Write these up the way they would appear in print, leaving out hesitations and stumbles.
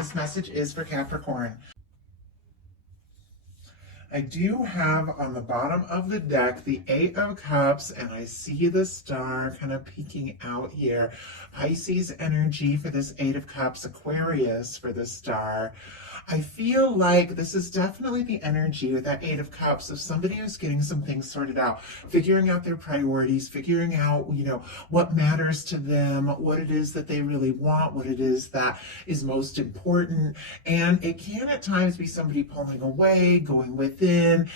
this message is for Capricorn. I do have on the bottom of the deck the Eight of Cups, and I see the star kind of peeking out here. Pisces energy for this Eight of Cups, Aquarius for the star. I feel like this is definitely the energy with that Eight of Cups of somebody who's getting some things sorted out, figuring out their priorities, figuring out, what matters to them, what it is that they really want, what it is that is most important. And it can at times be somebody pulling away, going within,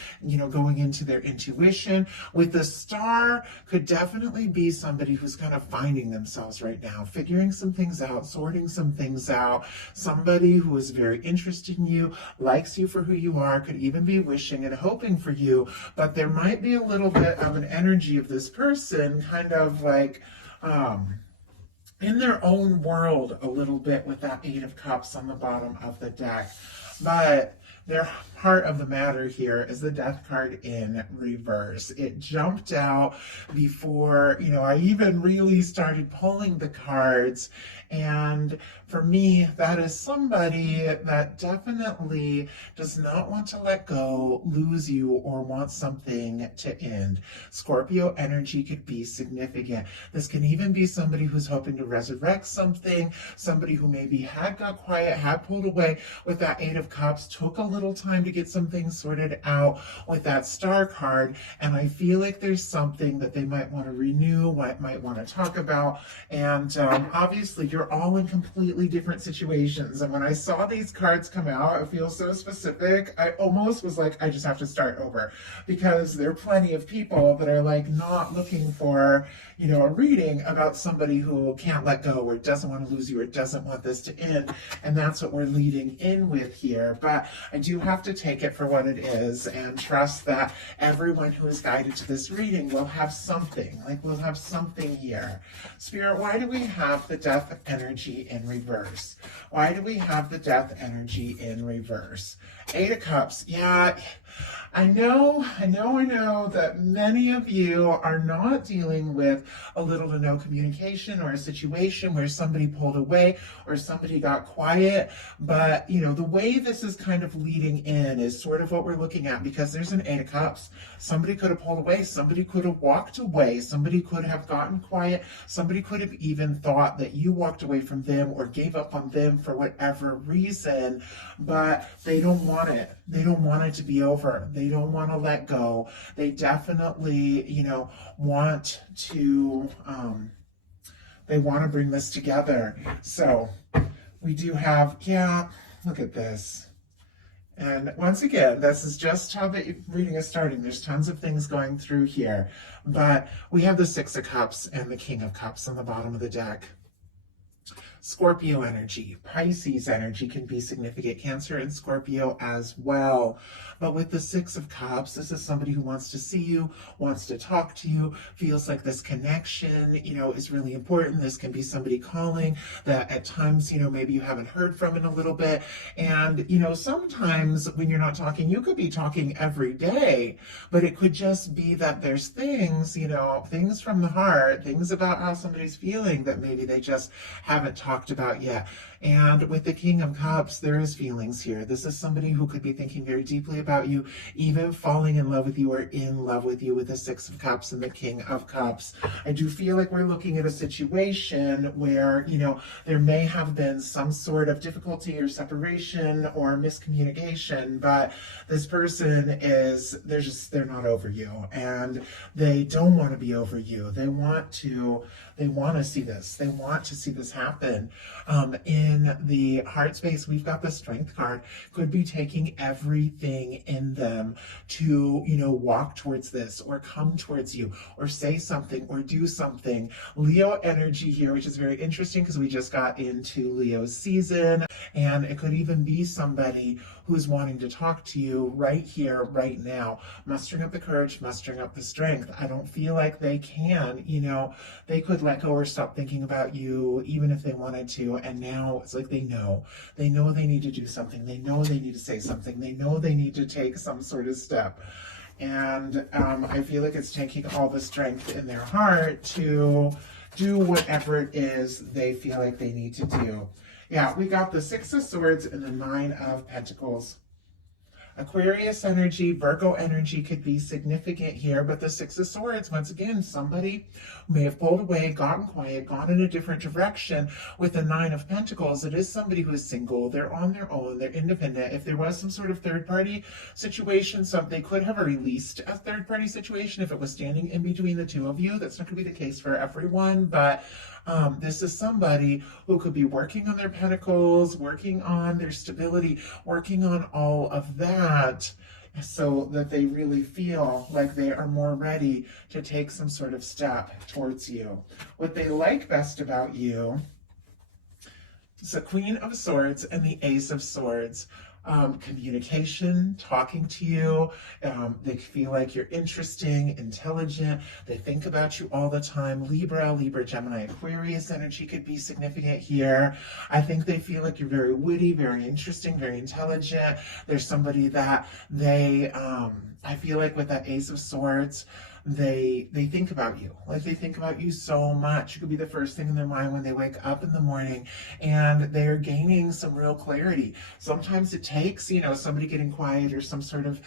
going into their intuition. With the star, could definitely be somebody who's kind of finding themselves right now, figuring some things out, sorting some things out. Somebody who is very interested in you, likes you for who you are, could even be wishing and hoping for you, but there might be a little bit of an energy of this person kind of like in their own world a little bit with that Eight of Cups on the bottom of the deck. But their heart of the matter here is the Death card in reverse. It jumped out before, I even really started pulling the cards. And for me, that is somebody that definitely does not want to let go, lose you, or want something to end. Scorpio energy could be significant. This can even be somebody who's hoping to resurrect something, somebody who maybe had got quiet, had pulled away with that Eight of Cups, took a little time to get some things sorted out with that Star card, and I feel like there's something that they might want to renew, might want to talk about, and obviously you're all in completely different situations, and when I saw these cards come out, it feels so specific, I almost was like, I just have to start over, because there are plenty of people that are like not looking for, a reading about somebody who can't let go, or doesn't want to lose you, or doesn't want this to end, and that's what we're leading in with here. But I do have to take it for what it is and trust that everyone who is guided to this reading will have something, we'll have something here. Spirit, why do we have the Death energy in reverse? Why do we have the Death energy in reverse? Eight of Cups, yeah, I know that many of you are not dealing with a little to no communication or a situation where somebody pulled away or somebody got quiet, but the way this is kind of leading in is sort of what we're looking at, because there's an Eight of Cups. Somebody could have pulled away, somebody could have walked away, somebody could have gotten quiet, somebody could have even thought that you walked away from them or gave up on them for whatever reason, but they don't want it. They don't want it to be over. They don't want to let go. They definitely, want to, they want to bring this together. So we do have, look at this. And once again, this is just how the reading is starting. There's tons of things going through here. But we have the Six of Cups and the King of Cups on the bottom of the deck. Scorpio energy, Pisces energy can be significant, Cancer and Scorpio as well. But with the Six of Cups, this is somebody who wants to see you, wants to talk to you, feels like this connection, is really important. This can be somebody calling that at times, maybe you haven't heard from in a little bit. And, sometimes when you're not talking, you could be talking every day, but it could just be that there's things, things from the heart, things about how somebody's feeling that maybe they just haven't talked about yet. And with the King of Cups, there is feelings here. This is somebody who could be thinking very deeply about you, even falling in love with you or in love with you with the Six of Cups and the King of Cups. I do feel like we're looking at a situation where, there may have been some sort of difficulty or separation or miscommunication, but this person they're not over you, and they don't want to be over you. They want to see this. They want to see this happen. In the heart space, we've got the Strength card. Could be taking everything in them to, walk towards this or come towards you or say something or do something. Leo energy here, which is very interesting because we just got into Leo's season, and it could even be somebody who's wanting to talk to you right here, right now, mustering up the courage, mustering up the strength. I don't feel like they can, they could let go or stop thinking about you even if they wanted to, and now it's like they know they need to do something, they know they need to say something, they know they need to take some sort of step. And I feel like it's taking all the strength in their heart to do whatever it is they feel like they need to do. Yeah, we got the Six of Swords and the Nine of Pentacles. Aquarius energy, Virgo energy could be significant here, but the Six of Swords, once again, somebody may have pulled away, gotten quiet, gone in a different direction. With the Nine of Pentacles, it is somebody who is single, they're on their own, they're independent. If there was some sort of third-party situation, they could have released a third-party situation if it was standing in between the two of you. That's not going to be the case for everyone, but this is somebody who could be working on their pentacles, working on their stability, working on all of that so that they really feel like they are more ready to take some sort of step towards you. What they like best about you is the Queen of Swords and the Ace of Swords. Communication, talking to you. They feel like you're interesting, intelligent. They think about you all the time. Libra, Gemini, Aquarius energy could be significant here. I think they feel like you're very witty, very interesting, very intelligent. There's somebody that I feel like with that Ace of Swords, they think about you. Like, they think about you so much. You could be the first thing in their mind when they wake up in the morning, and they're gaining some real clarity. Sometimes it takes, somebody getting quiet or some sort of,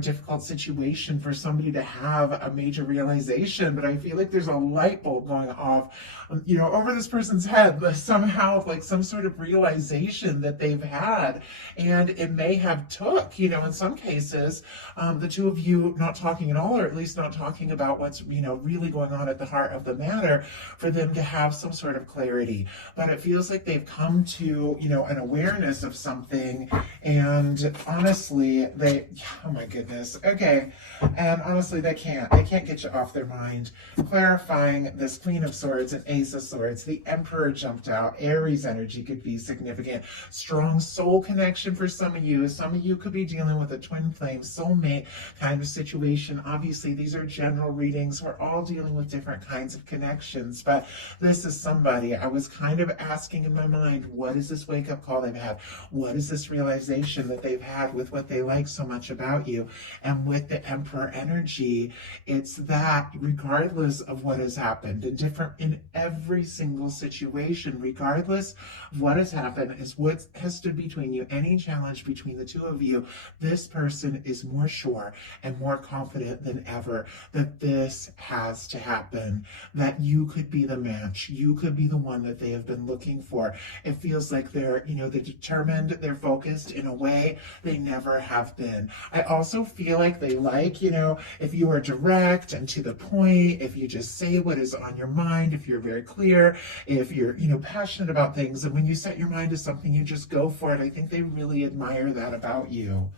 difficult situation for somebody to have a major realization. But I feel like there's a light bulb going off, over this person's head, somehow, like some sort of realization that they've had. And it may have took, in some cases, the two of you not talking at all, or at least not talking about what's really going on at the heart of the matter, for them to have some sort of clarity. But it feels like they've come to an awareness of something, and honestly oh my goodness, okay, and honestly they can't get you off their mind. Clarifying this Queen of Swords and Ace of Swords, the Emperor jumped out. Aries energy could be significant. Strong soul connection for some of you. Some of you could be dealing with a twin flame, soulmate kind of situation. Obviously, these are general readings. We're all dealing with different kinds of connections, but this is somebody. I was kind of asking in my mind, what is this wake-up call they've had? What is this realization that they've had with what they like so much about you? And with the Emperor energy, it's that regardless of what has happened, and different in every single situation, regardless of what has happened, is what has stood between you, any challenge between the two of you, this person is more sure and more confident than ever that this has to happen, that you could be the match, you could be the one that they have been looking for. It feels like they're determined, they're focused in a way they never have been. I also feel like they like, if you are direct and to the point, if you just say what is on your mind, if you're very clear, if you're, passionate about things, and when you set your mind to something, you just go for it. I think they really admire that about you.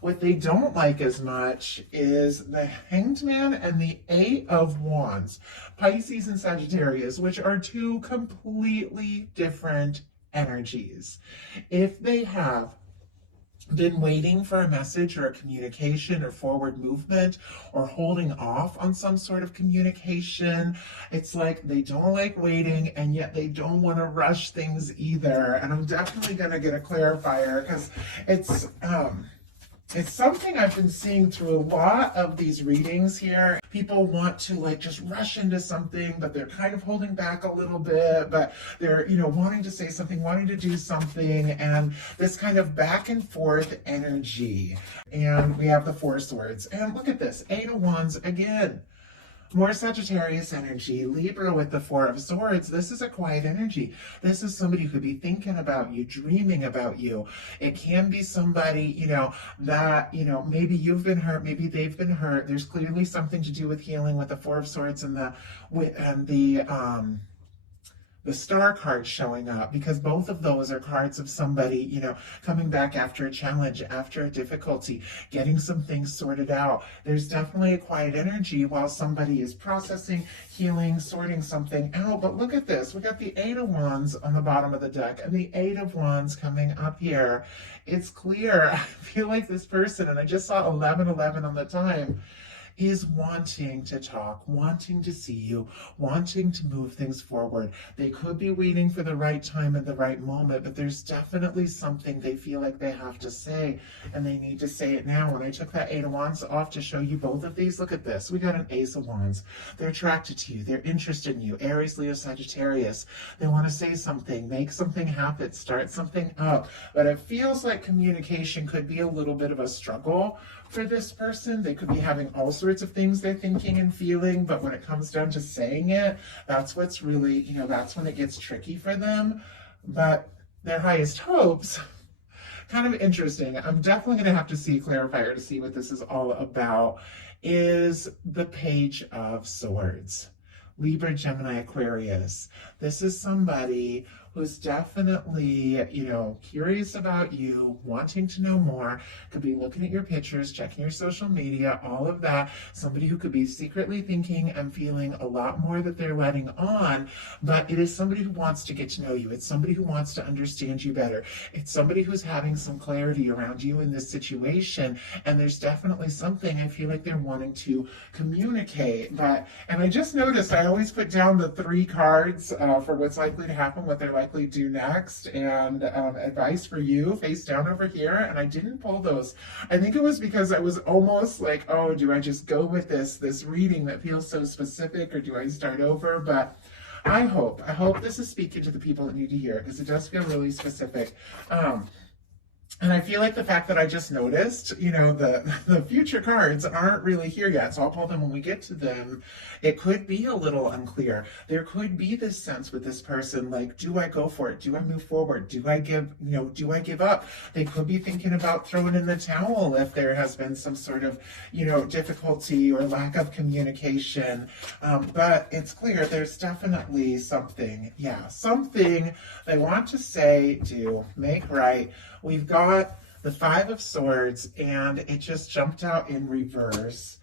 What they don't like as much is the Hanged Man and the Eight of Wands, Pisces and Sagittarius, which are two completely different energies. If they have been waiting for a message or a communication or forward movement, or holding off on some sort of communication, it's like they don't like waiting, and yet they don't want to rush things either. And I'm definitely going to get a clarifier, because it's something I've been seeing through a lot of these readings here. People want to just rush into something, but they're kind of holding back a little bit, but they're, wanting to say something, wanting to do something, and this kind of back and forth energy. And we have the Four of Swords. And look at this, Eight of Wands again. More Sagittarius energy, Libra with the Four of Swords. This is a quiet energy. This is somebody who could be thinking about you, dreaming about you. It can be somebody, that, maybe you've been hurt, maybe they've been hurt. There's clearly something to do with healing with the Four of Swords and the Star card showing up, because both of those are cards of somebody, coming back after a challenge, after a difficulty, getting some things sorted out. There's definitely a quiet energy while somebody is processing, healing, sorting something out. But look at this. We got the Eight of Wands on the bottom of the deck and the Eight of Wands coming up here. It's clear. I feel like this person, and I just saw 1111 on the time, is wanting to talk, wanting to see you, wanting to move things forward. They could be waiting for the right time and the right moment, but there's definitely something they feel like they have to say, and they need to say it now. When I took that Eight of Wands off to show you both of these, look at this. We got an Ace of Wands. They're attracted to you. They're interested in you. Aries, Leo, Sagittarius. They want to say something, make something happen, start something up. But it feels like communication could be a little bit of a struggle for this person. They could be having all sorts of things they're thinking and feeling, but when it comes down to saying it, that's what's really, that's when it gets tricky for them. But their highest hopes, kind of interesting. I'm definitely going to have to see a clarifier to see what this is all about, is the Page of Swords. Libra, Gemini, Aquarius. This is somebody who's definitely, curious about you, wanting to know more, could be looking at your pictures, checking your social media, all of that. Somebody who could be secretly thinking and feeling a lot more that they're letting on, but it is somebody who wants to get to know you. It's somebody who wants to understand you better. It's somebody who's having some clarity around you in this situation, and there's definitely something I feel like they're wanting to communicate. And I just noticed I always put down the 3 cards for what's likely to happen, what they're likely do next, and advice for you face down over here, and I didn't pull those. I think it was because I was almost like, oh, do I just go with this reading that feels so specific, or do I start over? But I hope this is speaking to the people that need to hear it, because it does feel really specific. And I feel like the fact that I just noticed, the future cards aren't really here yet, so I'll pull them when we get to them. It could be a little unclear. There could be this sense with this person, like, do I go for it? Do I move forward? Do I give up? They could be thinking about throwing in the towel if there has been some sort of, difficulty or lack of communication. But it's clear there's definitely something they want to say, do, make right. We've got the 5 of Swords, and it just jumped out in reverse.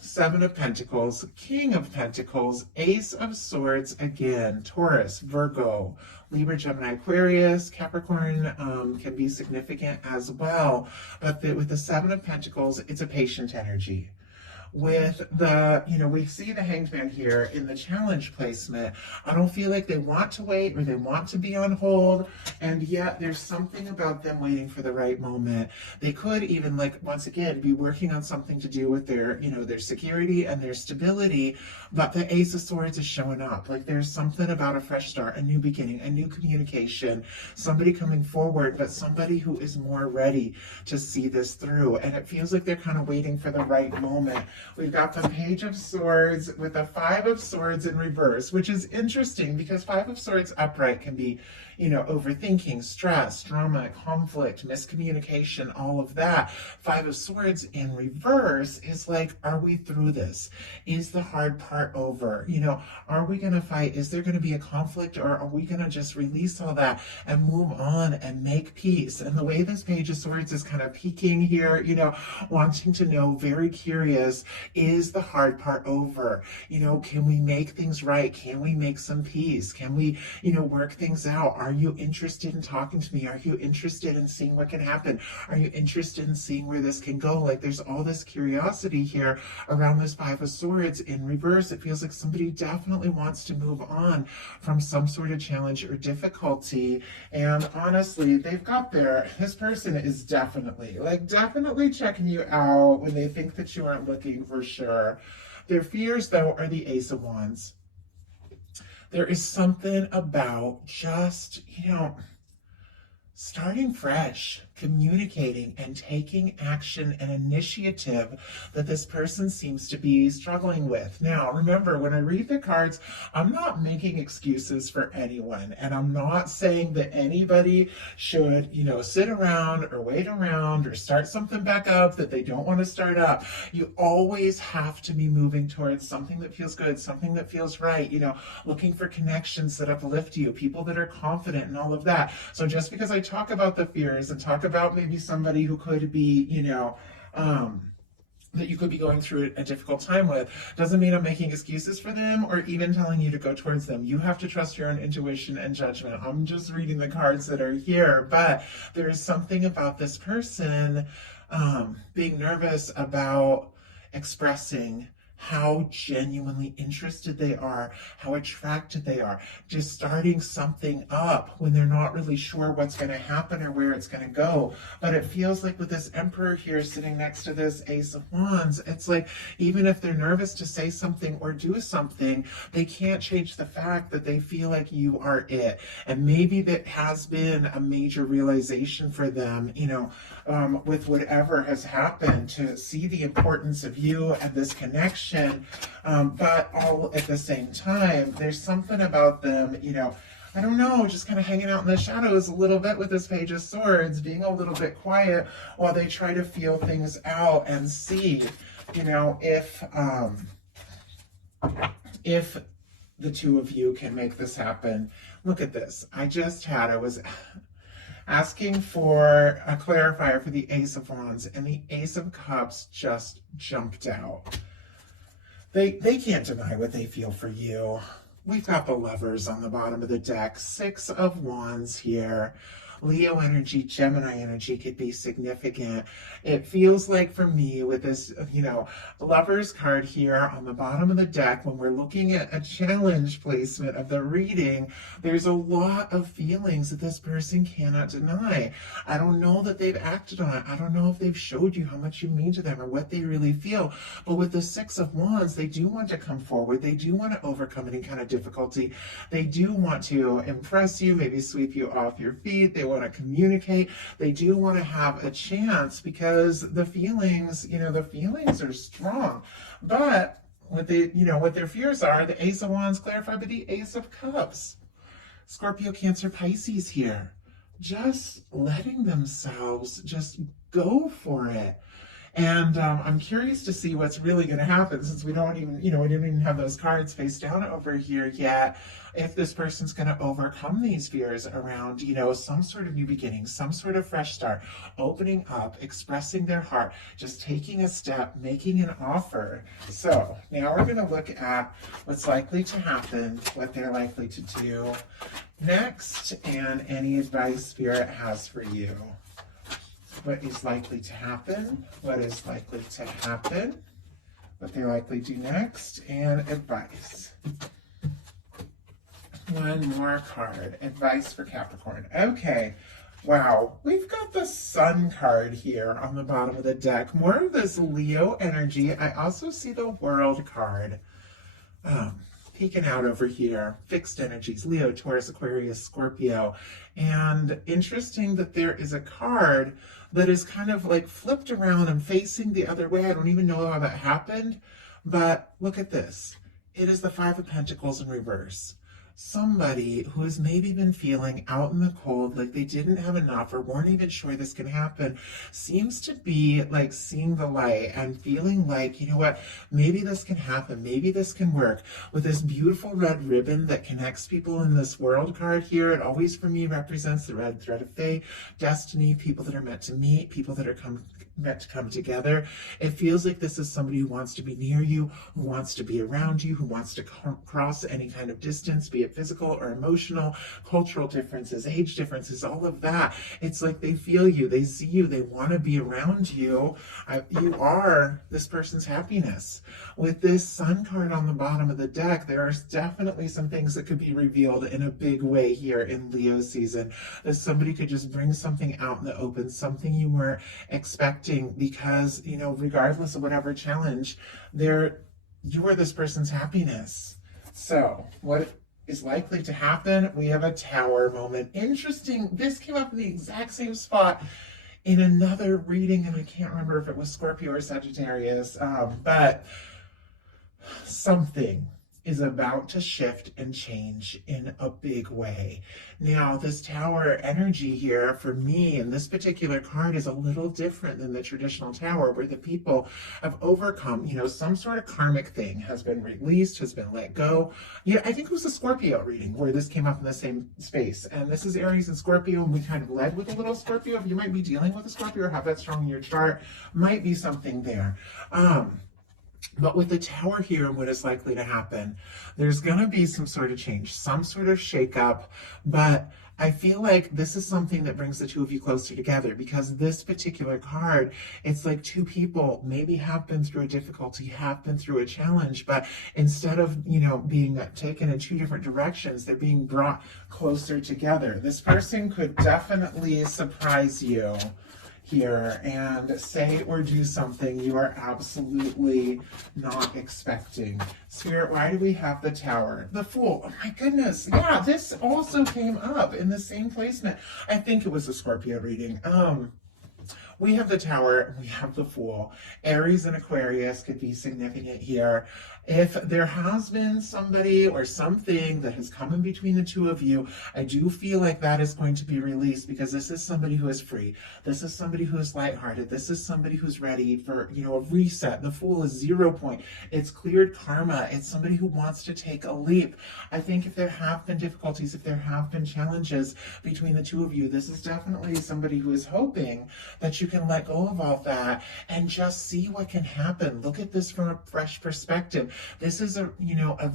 7 of Pentacles, King of Pentacles, Ace of Swords again, Taurus, Virgo, Libra, Gemini, Aquarius, Capricorn can be significant as well. But with the 7 of Pentacles, it's a patient energy. With the, we see the Hanged Man here in the challenge placement. I don't feel like they want to wait or they want to be on hold, and yet there's something about them waiting for the right moment. They could even, once again, be working on something to do with their, their security and their stability, but the Ace of Swords is showing up. Like, there's something about a fresh start, a new beginning, a new communication, somebody coming forward, but somebody who is more ready to see this through. And it feels like they're kind of waiting for the right moment. We've got the Page of Swords with the 5 of Swords in reverse, which is interesting because 5 of Swords upright can be, overthinking, stress, drama, conflict, miscommunication, all of that. 5 of Swords in reverse is like, are we through this? Is the hard part over? Are we going to fight? Is there going to be a conflict, or are we going to just release all that and move on and make peace? And the way this Page of Swords is kind of peeking here, wanting to know, very curious, is the hard part over? Can we make things right? Can we make some peace? Can we, work things out? Are you interested in talking to me? Are you interested in seeing what can happen? Are you interested in seeing where this can go? Like, there's all this curiosity here around this 5 of Swords in reverse. It feels like somebody definitely wants to move on from some sort of challenge or difficulty. And honestly, they've got there. This person is definitely checking you out when they think that you aren't looking, for sure. Their fears, though, are the Ace of Wands. There is something about just, starting fresh, communicating and taking action and initiative that this person seems to be struggling with. Now, remember, when I read the cards, I'm not making excuses for anyone, and I'm not saying that anybody should, sit around or wait around or start something back up that they don't want to start up. You always have to be moving towards something that feels good, something that feels right, looking for connections that uplift you, people that are confident and all of that. So just because I talk about the fears and talk about maybe somebody who could be, that you could be going through a difficult time with, doesn't mean I'm making excuses for them or even telling you to go towards them. You have to trust your own intuition and judgment. I'm just reading the cards that are here, but there is something about this person being nervous about expressing how genuinely interested they are, how attracted they are, just starting something up when they're not really sure what's going to happen or where it's going to go. But it feels like with this Emperor here sitting next to this Ace of Wands, it's like even if they're nervous to say something or do something, they can't change the fact that they feel like you are it. And maybe that has been a major realization for them, with whatever has happened, to see the importance of you and this connection. But all at the same time, there's something about them, I don't know, just kind of hanging out in the shadows a little bit with this Page of Swords, being a little bit quiet while they try to feel things out and see, if the two of you can make this happen. Look at this. I was asking for a clarifier for the Ace of Wands, and the Ace of Cups just jumped out. They can't deny what they feel for you. We've got the Lovers on the bottom of the deck. 6 of Wands here. Leo energy, Gemini energy could be significant. It feels like for me with this, Lovers card here on the bottom of the deck, when we're looking at a challenge placement of the reading, there's a lot of feelings that this person cannot deny. I don't know that they've acted on it. I don't know if they've showed you how much you mean to them or what they really feel. But with the 6 of Wands, they do want to come forward. They do want to overcome any kind of difficulty. They do want to impress you, maybe sweep you off your feet. They want to communicate. They do want to have a chance because the feelings are strong. But what their fears are, the Ace of Wands clarified by the Ace of Cups. Scorpio, Cancer, Pisces here. Just letting themselves just go for it. And I'm curious to see what's really going to happen, since we didn't even have those cards face down over here yet. If this person's going to overcome these fears around, some sort of new beginning, some sort of fresh start, opening up, expressing their heart, just taking a step, making an offer. So now we're going to look at what's likely to happen, what they're likely to do next, and any advice Spirit has for you. What is likely to happen, what is likely to happen, what they're likely to do next, and advice. One more card. Advice for Capricorn. Okay. Wow. We've got the Sun card here on the bottom of the deck. More of this Leo energy. I also see the World card. Peeking out over here. Fixed energies. Leo, Taurus, Aquarius, Scorpio. And interesting that there is a card that is kind of like flipped around and facing the other way. I don't even know how that happened. But look at this. It is the 5 of Pentacles in reverse. Somebody who has maybe been feeling out in the cold, like they didn't have enough or weren't even sure this can happen, seems to be like seeing the light and feeling like, maybe this can happen, maybe this can work. With this beautiful red ribbon that connects people in this World card here, it always for me represents the red thread of fate, destiny, people that are meant to meet, people that are meant to come together. It feels like this is somebody who wants to be near you, who wants to be around you, who wants to cross any kind of distance, be it physical or emotional, cultural differences, age differences, all of that. It's like they feel you, they see you, they want to be around you. You are this person's happiness. With this Sun card on the bottom of the deck, there are definitely some things that could be revealed in a big way here in Leo season. That somebody could just bring something out in the open, something you weren't expecting, because, regardless of whatever challenge, you are this person's happiness. So, what is likely to happen? We have a Tower moment. Interesting. This came up in the exact same spot in another reading, and I can't remember if it was Scorpio or Sagittarius, but something is about to shift and change in a big way. Now, this Tower energy here, for me, in this particular card, is a little different than the traditional Tower, where the people have overcome, some sort of karmic thing has been released, has been let go. Yeah, I think it was a Scorpio reading where this came up in the same space. And this is Aries and Scorpio, and we kind of led with a little Scorpio. If you might be dealing with a Scorpio or have that strong in your chart, might be something there. But with the Tower here and what is likely to happen, there's going to be some sort of change, some sort of shakeup. But I feel like this is something that brings the two of you closer together, because this particular card, it's like two people maybe have been through a difficulty, have been through a challenge, but instead of, being taken in two different directions, they're being brought closer together. This person could definitely surprise you here and say or do something you are absolutely not expecting. Spirit, why do we have the Tower? The Fool. Oh my goodness. Yeah, this also came up in the same placement. I think it was a Scorpio reading. We have the Tower, we have the Fool. Aries and Aquarius could be significant here. If there has been somebody or something that has come in between the two of you, I do feel like that is going to be released, because this is somebody who is free. This is somebody who is lighthearted. This is somebody who's ready for, a reset. The Fool is 0 point. It's cleared karma. It's somebody who wants to take a leap. I think if there have been difficulties, if there have been challenges between the two of you, this is definitely somebody who is hoping that you can let go of all that and just see what can happen. Look at this from a fresh perspective. This is a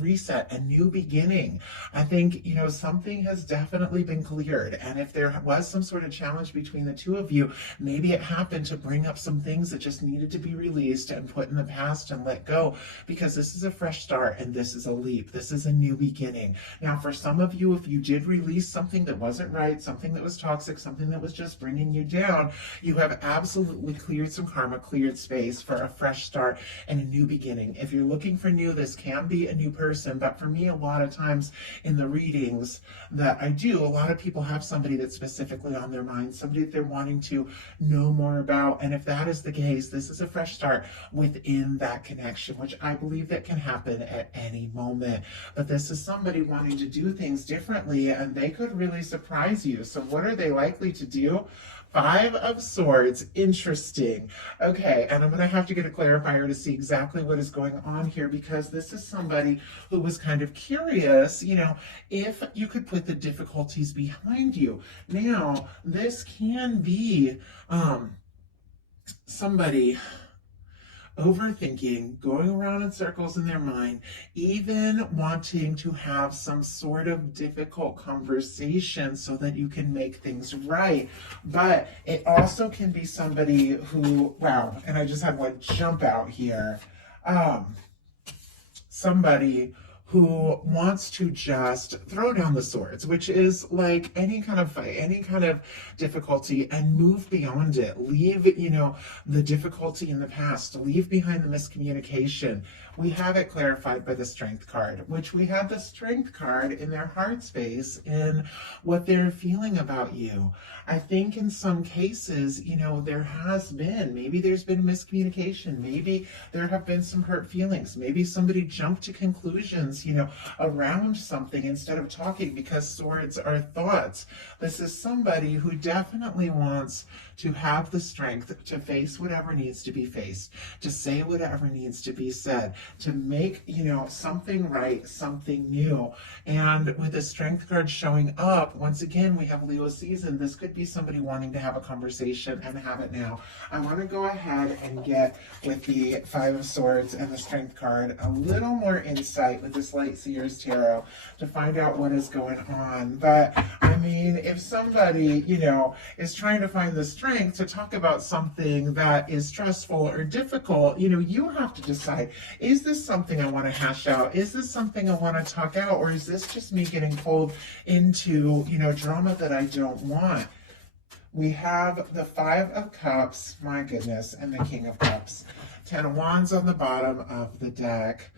reset, a new beginning. I think, something has definitely been cleared. And if there was some sort of challenge between the two of you, maybe it happened to bring up some things that just needed to be released and put in the past and let go, because this is a fresh start and this is a leap. This is a new beginning. Now, for some of you, if you did release something that wasn't right, something that was toxic, something that was just bringing you down, you have absolutely cleared some karma, cleared space for a fresh start and a new beginning. If you're looking for new, this can be a new person, but for me, a lot of times in the readings that I do, a lot of people have somebody that's specifically on their mind, somebody that they're wanting to know more about. And if that is the case, this is a fresh start within that connection, which I believe that can happen at any moment. But this is somebody wanting to do things differently, and they could really surprise you. So what are they likely to do? 5 of Swords. Interesting. Okay, and I'm going to have to get a clarifier to see exactly what is going on here, because this is somebody who was kind of curious, if you could put the difficulties behind you. Now, this can be somebody overthinking, going around in circles in their mind, even wanting to have some sort of difficult conversation so that you can make things right. But it also can be somebody who, wow, and I just had one jump out here. Somebody who wants to just throw down the swords, which is like any kind of fight, any kind of difficulty, and move beyond it. Leave, the difficulty in the past. Leave behind the miscommunication. We have it clarified by the Strength card, which we have the Strength card in their heart space in what they're feeling about you. I think in some cases, there has been, maybe there's been miscommunication. Maybe there have been some hurt feelings. Maybe somebody jumped to conclusions, around something instead of talking, because swords are thoughts. This is somebody who definitely wants to have the strength to face whatever needs to be faced, to say whatever needs to be said, to make, something right, something new. And with the Strength card showing up, once again, we have Leo season. This could be somebody wanting to have a conversation and have it now. I want to go ahead and get with the 5 of Swords and the Strength card a little more insight with this Light Seers Tarot to find out what is going on. But I mean, if somebody, is trying to find the strength to talk about something that is stressful or difficult, you have to decide, is this something I want to hash out? Is this something I want to talk out? Or is this just me getting pulled into, drama that I don't want? We have the 5 of Cups, my goodness, and the King of Cups. 10 of Wands on the bottom of the deck.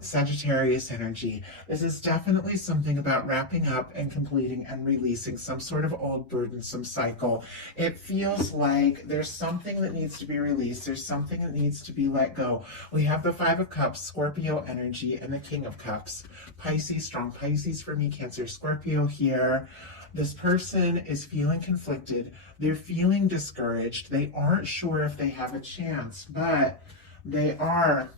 Sagittarius energy. This is definitely something about wrapping up and completing and releasing some sort of old burdensome cycle. It feels like there's something that needs to be released. There's something that needs to be let go. We have the 5 of Cups, Scorpio energy, and the King of Cups. Pisces, strong Pisces for me, Cancer, Scorpio here. This person is feeling conflicted. They're feeling discouraged. They aren't sure if they have a chance, but they are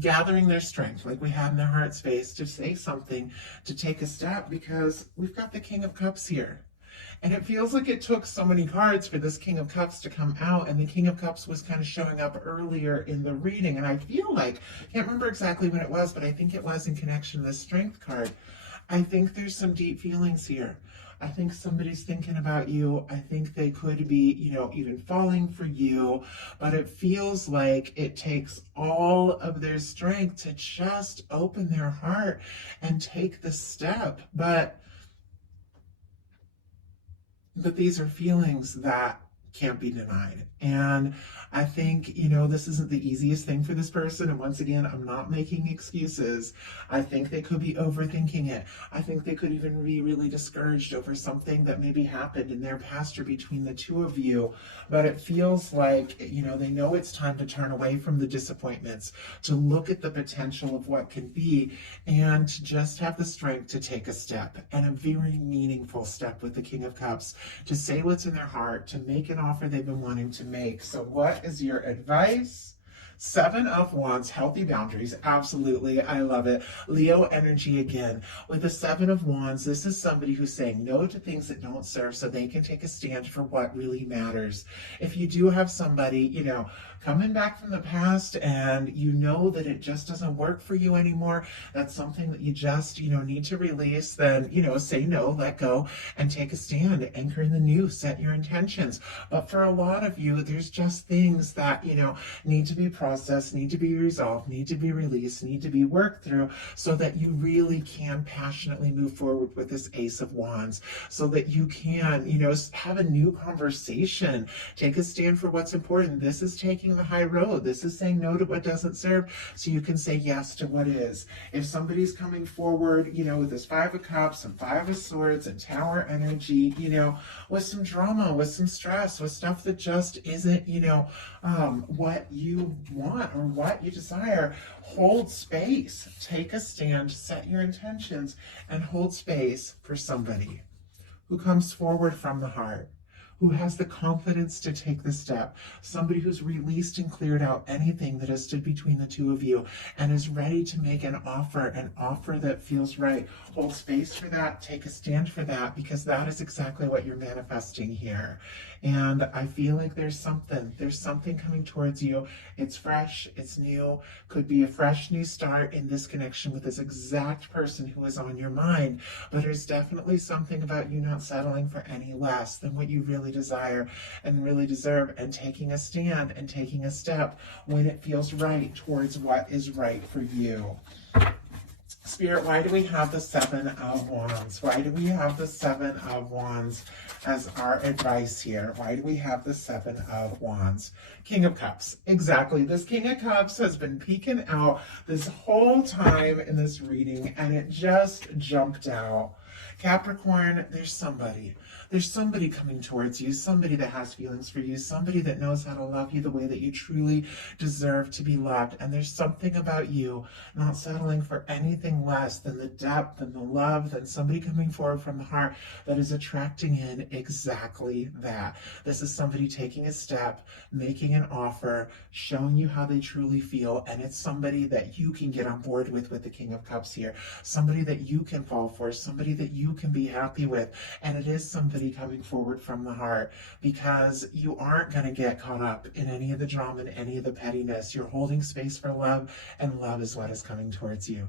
gathering their strength, like we had in their heart space, to say something, to take a step, because we've got the King of Cups here. And it feels like it took so many cards for this King of Cups to come out, and the King of Cups was kind of showing up earlier in the reading, and I feel like, I can't remember exactly when it was, but I think it was in connection to the Strength card. I think there's some deep feelings here. I think somebody's thinking about you. I think they could be, even falling for you, but it feels like it takes all of their strength to just open their heart and take the step. But these are feelings that can't be denied. And I think, this isn't the easiest thing for this person. And once again, I'm not making excuses. I think they could be overthinking it. I think they could even be really discouraged over something that maybe happened in their past or between the two of you. But it feels like, they know it's time to turn away from the disappointments, to look at the potential of what can be, and to just have the strength to take a step, and a very meaningful step with the King of Cups, to say what's in their heart, to make an offer they've been wanting to make. So what is your advice? Seven of Wands, healthy boundaries. Absolutely. I love it. Leo energy again. With the Seven of Wands, this is somebody who's saying no to things that don't serve so they can take a stand for what really matters. If you do have somebody, coming back from the past and you know that it just doesn't work for you anymore, that's something that you just, need to release, then, say no, let go, and take a stand, anchor in the new, set your intentions. But for a lot of you, there's just things that, need to be processed, need to be resolved, need to be released, need to be worked through, so that you really can passionately move forward with this Ace of Wands, so that you can, have a new conversation, take a stand for what's important. This is taking the high road. This is saying no to what doesn't serve so you can say yes to what is. If somebody's coming forward, with this Five of Cups and Five of Swords and Tower energy, with some drama, with some stress, with stuff that just isn't, what you want or what you desire, hold space, take a stand, set your intentions, and hold space for somebody who comes forward from the heart, who has the confidence to take the step, somebody who's released and cleared out anything that has stood between the two of you and is ready to make an offer that feels right. Hold space for that, take a stand for that, because that is exactly what you're manifesting here. And I feel like there's something coming towards you. It's fresh, it's new, could be a fresh new start in this connection with this exact person who is on your mind. But there's definitely something about you not settling for any less than what you really desire and really deserve, and taking a stand and taking a step when it feels right towards what is right for you. Spirit, why do we have the Seven of Wands? Why do we have the Seven of Wands as our advice here? Why do we have the Seven of Wands? King of Cups. Exactly. This King of Cups has been peeking out this whole time in this reading, and it just jumped out. Capricorn, there's somebody coming towards you, somebody that has feelings for you, somebody that knows how to love you the way that you truly deserve to be loved. And there's something about you not settling for anything less than the depth and the love, than somebody coming forward from the heart that is attracting in exactly that. This is somebody taking a step, making an offer, showing you how they truly feel, and it's somebody that you can get on board with the King of Cups here, somebody that you can fall for, somebody that you can be happy with. And it is somebody coming forward from the heart, because you aren't going to get caught up in any of the drama and any of the pettiness. You're holding space for love, and love is what is coming towards you.